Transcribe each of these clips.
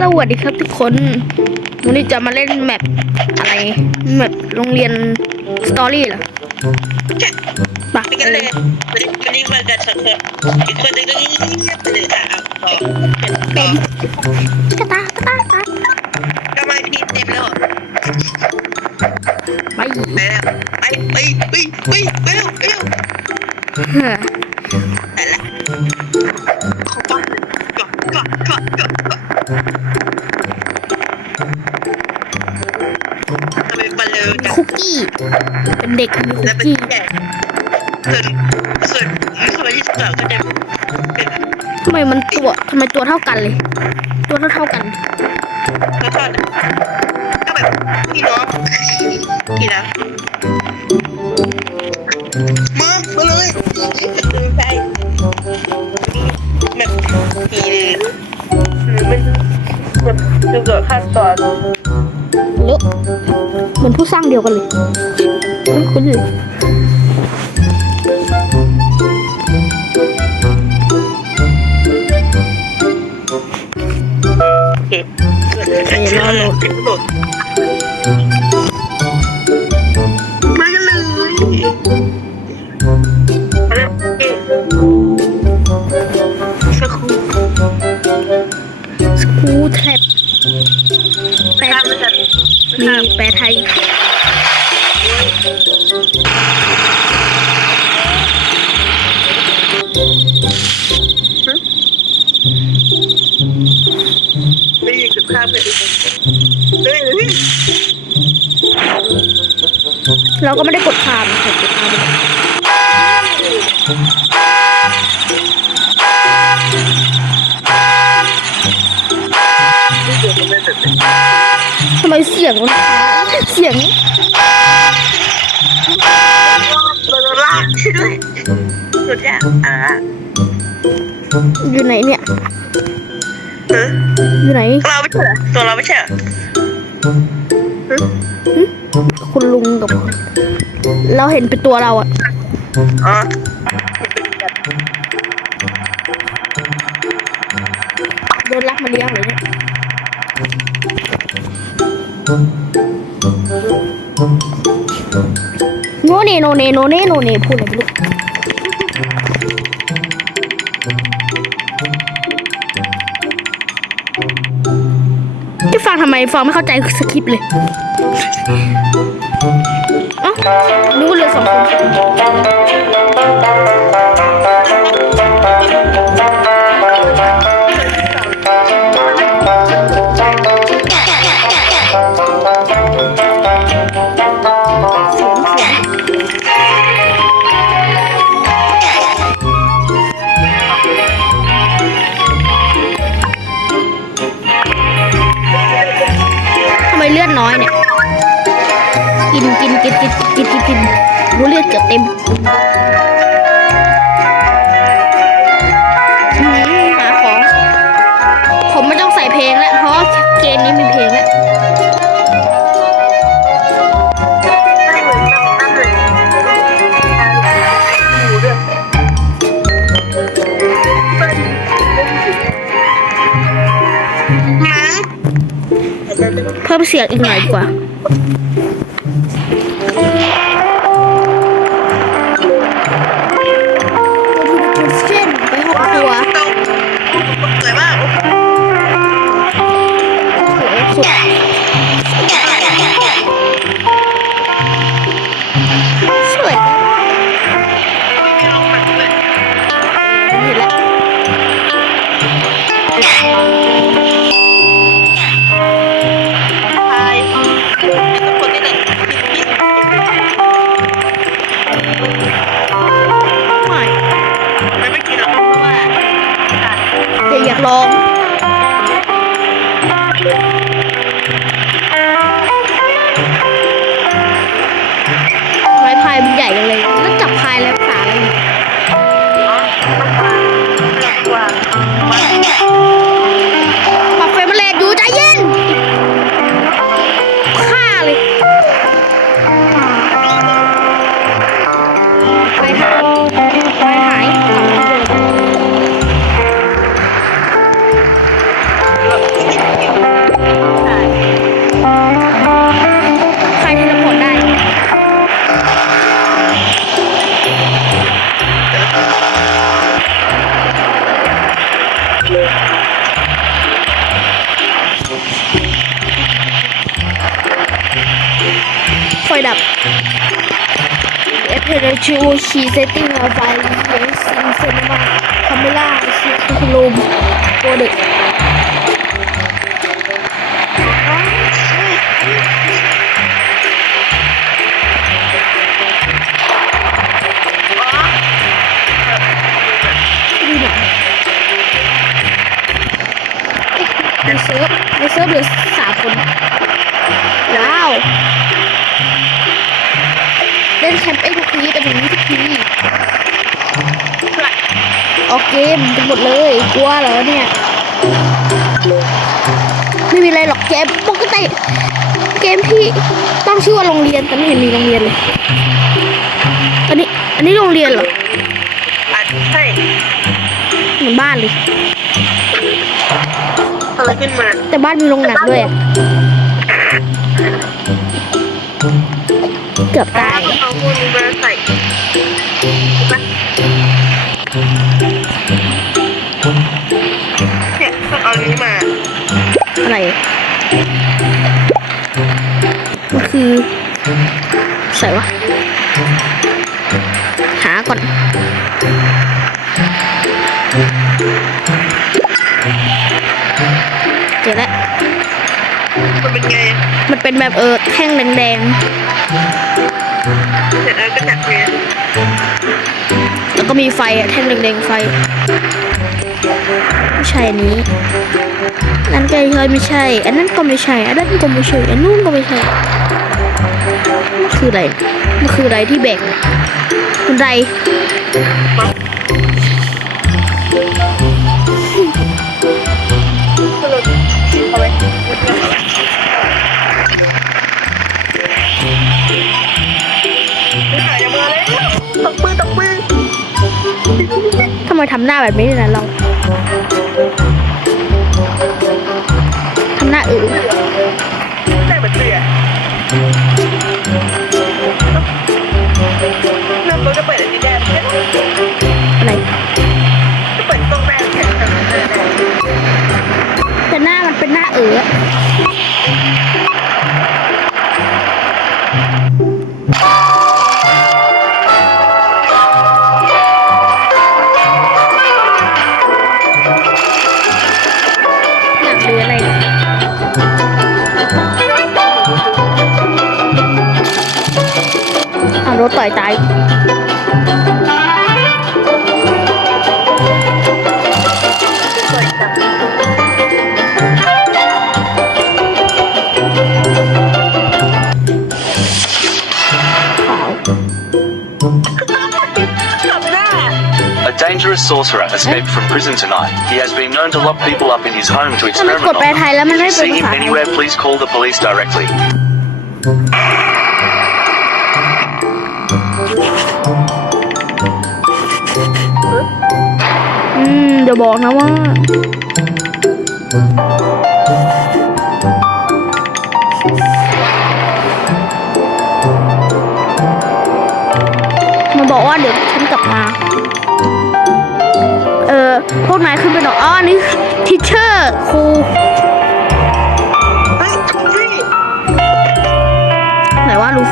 สวัสดีครับทุกคนวันนี้จะมาเล่นแมปอะไรแมปโรงเรียนสตอรี่เหรอปะไปกันเลยวันนี้วันนี้มากันสองคนอีกคนหนึงก็เงียบไปเลยอะเอาต่อต่อกระตากระตากระตากำลังทีเต็มแล้วอะไปไปแล้วไปไปไปไปไปเร็วไปเร็วเฮ้อแต่ละเข้าบ้าน ทำไมมันเร็วจังคุกกี้ เป็นเด็กมีคุแล้วกเป็นกี้ใหญ่ส่วนส่วนสมัยที่สองก็จะเป็นทำไมมันตัวทำไมตัวเท่ากันเลย ตัวเท่าเท่าๆกัน แล้วก็ก็แบบพี่น้องพี่น้อง แบบดูกับขั้นตอนเลอะเหมือนผู้สร้างเดียวกันเลยคุ้นๆเลยโอเครอโหลดโหลด เราก็ไม่ได้กดข้ามกดกดข้ามไม่เกี่ยวกับแม่แต่ทำไมเสียงมันเสียงเราลากช่วยด้วยสุดยอดอะอยู่ไหนเนี่ยเอออยู่ไหนเราไม่ใช่เหรอตัวเราไม่ใช่เหรอ คุณลุงกับเราเห็นเป็นตัวเราอะอ๋อโดนรักมาเลี้ยงเลยเนี่ยโนเนโนเนโนเนโนเนพูดอะไรไม่รู้ ที่ฟังทำไมฟังไม่เข้าใจสคริปต์เลยเอ้ารู้เลยสองคน ต็มอืมหาของ ผมไม่ต้องใส่เพลงแล้ว เพราะเกมนี้มีเพลงแล้วไม่เหมือนนั่นเลยอยู่ด้วยหมาเพิ่มเสียงอีกหน่อยดีกว่า Q Key Setting Wi-Fi Sim Cinema Camera Room ตัวเด็ก ทีออกเกมกันหมดเลย กลัวเหรอเนี่ย ไม่มีอะไรหรอกเกมปกติเกมที่ต้องชื่อว่าโรงเรียนแต่ไม่เห็นมีโรงเรียนเลย อันนี้ อันนี้โรงเรียนเหรออใช่เหมือนบ้านเลยอะไรขึ้นมา แต่บ้านมีโรงหนังด้วยอะเกือบตายเอาพวกนี้มาใส่ เนี่ยต้องเอานี้มา อะไรมันคือใส่วะ หาก่อนเจอแล้วมันเป็นไง มันเป็นแบบเออแท่งแดง เสร็จแล้วก็จัดเนี่ยๆแล้วก็มีไฟอะแท่งแดงๆไฟไม่ใช่อันนี้นั่นก็ไม่ใช่ อันนั้นก็ไม่ใช่ อันนั้นก็ไม่ใช่ อันนู้นก็ไม่ใช่มันคืออะไรมันคืออะไรที่แบกบันไดเอาไว้ ทำไมทำหน้าแบบนี้นะเราทำหน้าอือได้เหมือนเสือ dangerous sorcerer escaped from prison tonight. He has been known to lock people up in his home to ทำไม experiment กดแปล on ไท them. ยแล้วมัน If ไม่ you เป็น see ภา him ษาไทย anywhere, please call the police directly. อืมเดี๋ยวบอกนะว่า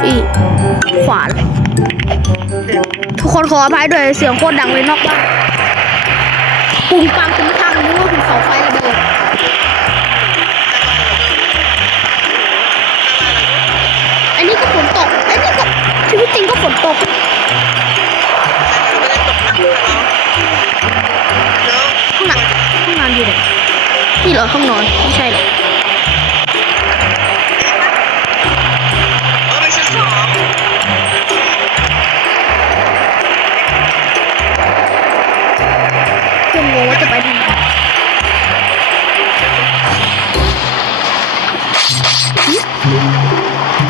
ฟี่ขวาเลยทุกคนขออภัยด้วยเสียงโคตรดังเลยนอกบ้านปุงปังปุงปังนึกว่าภูเขาไฟระเบิดอันนี้ก็ฝนตกอันนี้ก็ชีวิตจริงก็ฝนตกไม่ได้ตกหนักเลยแล้วห้องน้ำห้องน้ำอยู่ไหนนี่เหรอห้องนอนไม่ใช่หรอ งงว่าจะไปทางไหน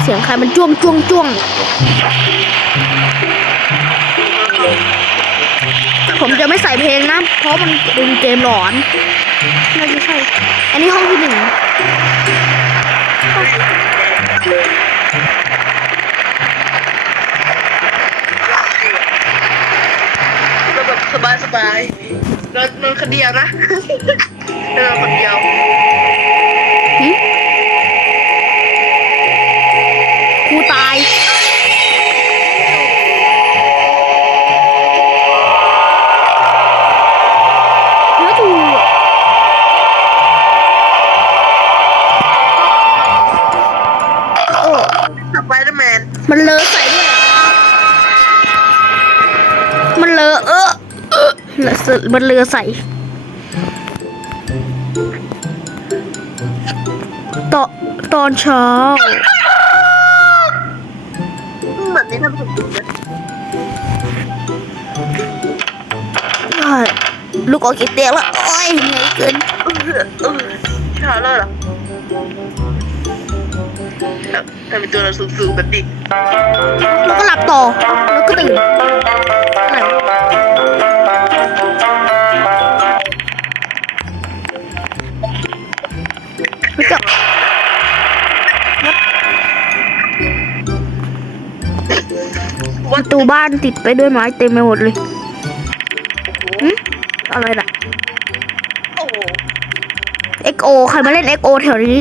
เสียงใครมันจ้วงจ้วงจ้วงผมจะไม่ใส่เพลงนะ เพราะมันเป็นเกมหลอนน่าจะใช่ อันนี้ห้องที่หนึ่งสบายสบาย เรานอนคนเดียวนะเรานอนคนเดียว เลอะใส่มันเลอะใส่ ตอนตอนเช้าแบบนี้ทำถูกจริงนะใช่ลูกออกจากเตียงแล้วโอ้ยเหนื่อยเกินเออเออชาเลยเหรอทำเป็นตัวเราสูงๆแบบนี้แล้วก็หลับต่อแล้วก็ตื่น ประตูบ้านติดไปด้วยไม้เต็มไปหมดเลยอะไรล่ะเอ็กโอใครมาเล่นเอ็กโอแถวนี้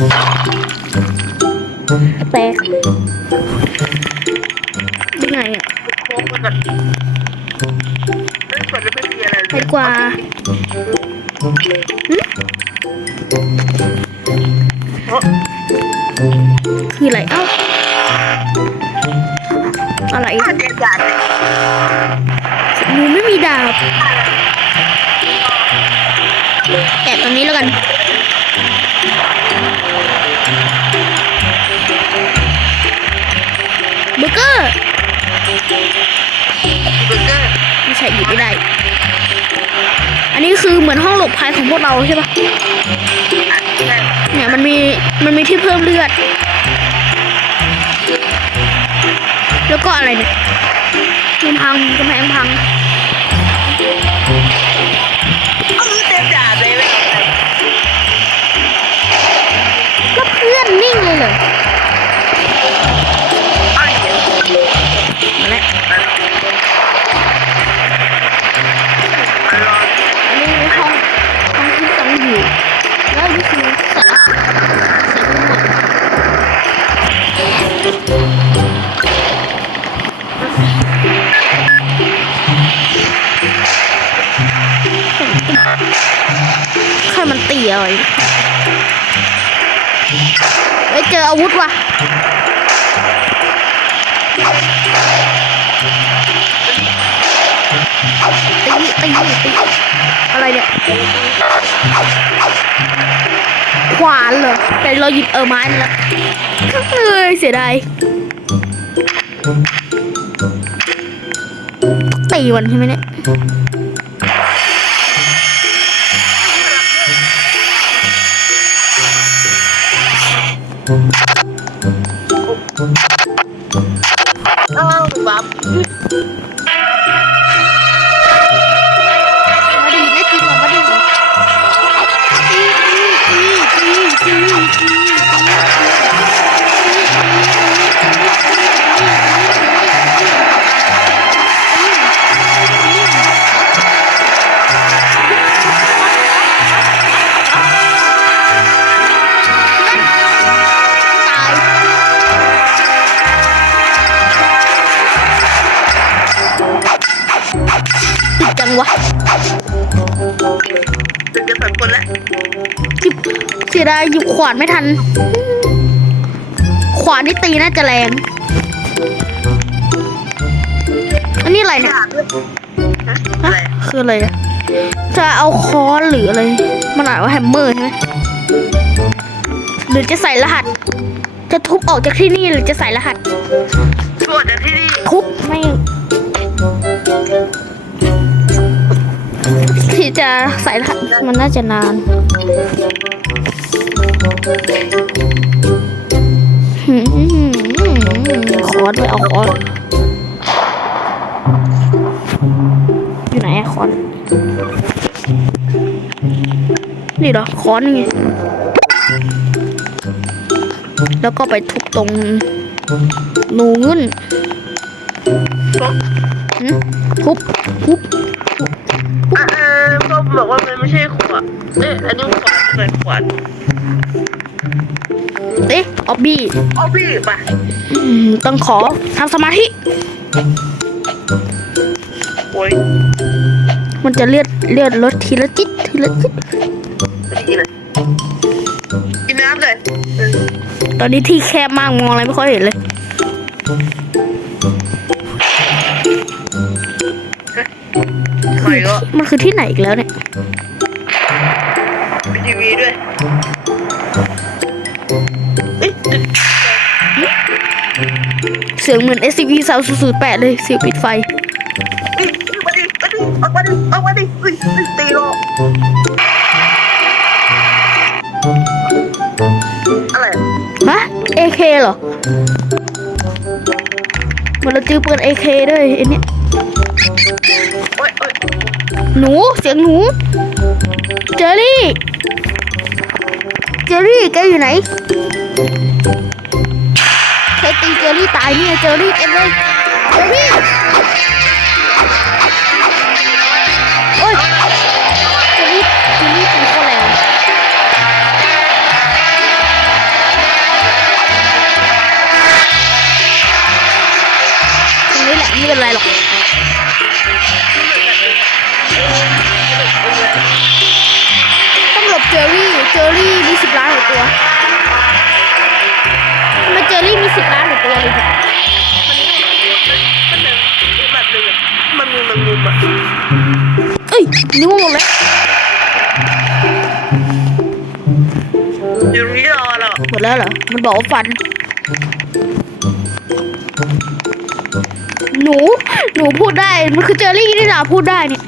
แตกยังไงอะโค้งเปิดแวไม่อะไรเลแกวาาคืออะไร เอ้า อะไรเนี่ยหนูไม่มีดาบแกะตรงนี้แล้วกัน ภัยของพวกเราใช่ปะเนี่ยมันมีมันมีที่เพิ่มเลือด แล้วก็อะไรเนี่ยมันพังกำแพงพังเออเต็มด่าเลยไม่เอาไปก็เพื่อนนิ่งเลยเหรออ้ ใครมันตีอะไรเฮ้ยเจออาวุธว่ะตีตีตีอะไรเนี่ย ขวานเหรอ แต่เราหยิบเออไม้แล้วเอ้ยเสียดายตีมันใช่ไหมเนี่ย อ้าวบับม สียดายหยิบขวานไม่ทัน ขวานที่ตีน่าจะแรง อันนี้อะไรเนี่ยด่าด้วยฮะอะไรฮะคืออะไรอะจะเอาค้อนหรืออะไร มันอ่านว่าแฮมเมอร์ใช่ไหมหรือจะใส่รหัส จะทุบออกจากที่นี่หรือจะใส่รหัสช่วยจากที่นี่ ทุบไม่ จะใส่มันน่าจะนานคอร์ด้วยเอาคอร์สอยู่ไหนคอร์สนี่เหรอคอร์สนี่ไงแล้วก็ไปทุบตรงนูเงินทุบทุบ ใช่ขวดเอ๊ะอันนี้ขวดเป็นขวดเอ๊ะออบบี้เอาพี่ไปอืมต้องขอทำสมาธิ โอ้ยมันจะเลือดเลือดลดทีละจิตทีละจิต ไม่ดีเลยกินน้ำเลยเออตอนนี้ที่แคบมากมองอะไรไม่ค่อยเห็นเลยหน่อยก็มันคือที่ไหนอีกแล้วเนี่ย มีทีวีด้วยเอ๊ะเสียงเหมือน SCP 3 0 8เลยเสียงปิดไฟนี่มาดิมาดิออกมาดิออกมาดิเฮ้ยเฮ้ยตีโลอะไรอะฮะ AK เหรอมันเราเจอปืน AK ด้วยไอ้เนี่ยโอ้ยโอ้ยหนู เสียงหนู เจอรี่ เจอรี่แกอยู่ไหนใครตีเจอรี่ตายเนี่ยเจอรี่เต็มเลยเจอรี่ ดแล้วเหรอ มันบอกว่าฟัน หนู หนูพูดได้ มันคือเจอรี่นี่นะพูดได้เนี่ย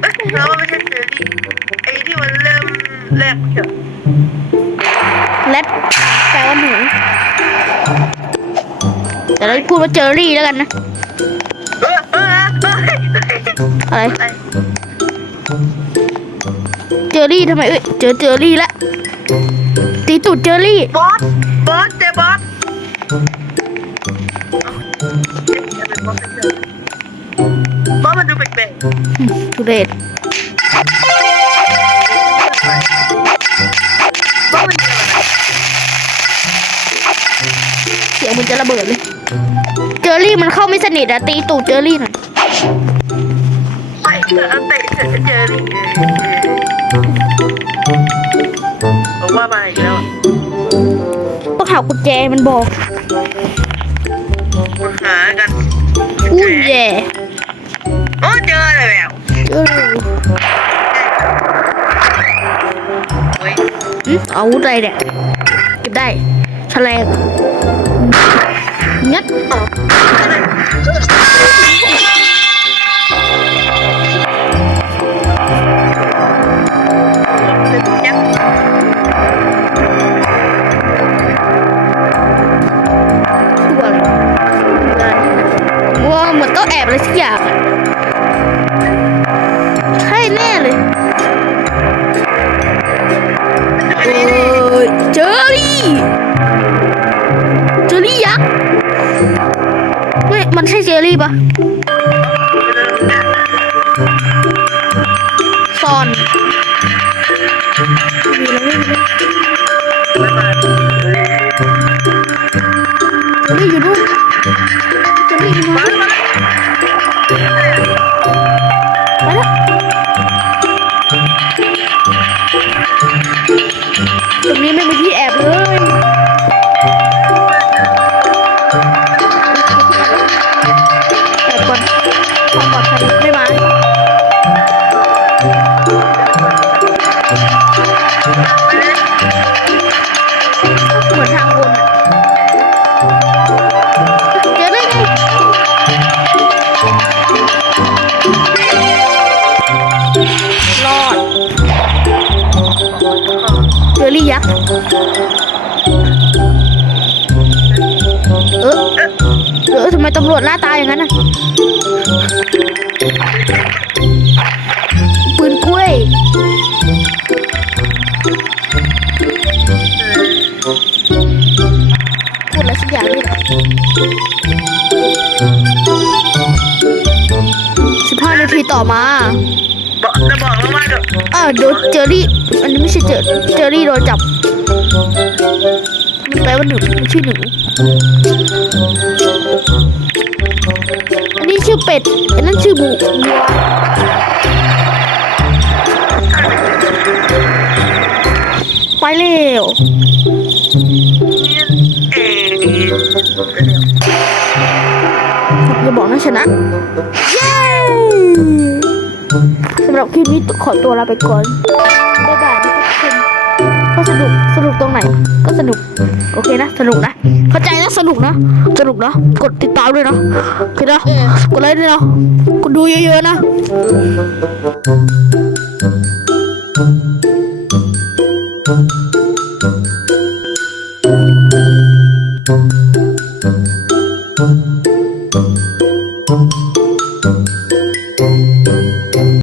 เอ๊ะแล้วมันไม่ใช่เจอรี่ไอ้ที่มันเริ่มแรกเชียวแรดแปลว่าหนู แต่เราพูดว่าเจอรี่แล้วกันนะเออเออเอออะไรไอ้เจอรี่ทำไมเอ้ยเจอเจอรี่ละตีตูดเจอรี่ บอส บอสเจบอสเอ๊ะทำไมบอสเป็นแบบนี้บอสมันดูแปลกอืมทุเรศๆบอสมันดูอะไรเสียงมันจะระเบิดเลย เจอรี่มันเข้าไม่สนิทอะตีตูดเจอรี่หน่อย ไปเถอะเอาเตะเถอะเจอรี่ากุญแจมันบอกมาหากันอุ้ยแย่โอ้เจอเลยแล้วเออโอ้ยอืมอาวุธอะไรเนี่ยเก็บได้แฉลงงัดอ๋ออ เเออเออทำไมตำรวจหน้าตาอย่างนั้นน่ะปืนกล้วยพูดอะไรสักอย่างนี่แหละสิบห้านาทีต่อมาบอกจะบอกแล้วว่าเดี๋ยว เออโดนเจอรี่ อันนี้ไม่ใช่เจอเจอรี่โดนจับ มันแปลว่าหนูมันชื่อหนู อันนี้ชื่อเป็ด อันนั้นชื่อบูวัวไปเร็วอย่าบอกนะชนะ เย้สำหรับคลิปนี้ขอตัวลาไปก่อน บ๊ายบายนะครับทุกคนก็สนุก สนุกตรงไหน ก็สนุก โอเคนะ สนุกนะ เข้าใจนะ สนุกนะ สนุกนะกดติดตามด้วยนะโอเคนะกดไลค์ด้วยนะกดดูเยอะๆนะ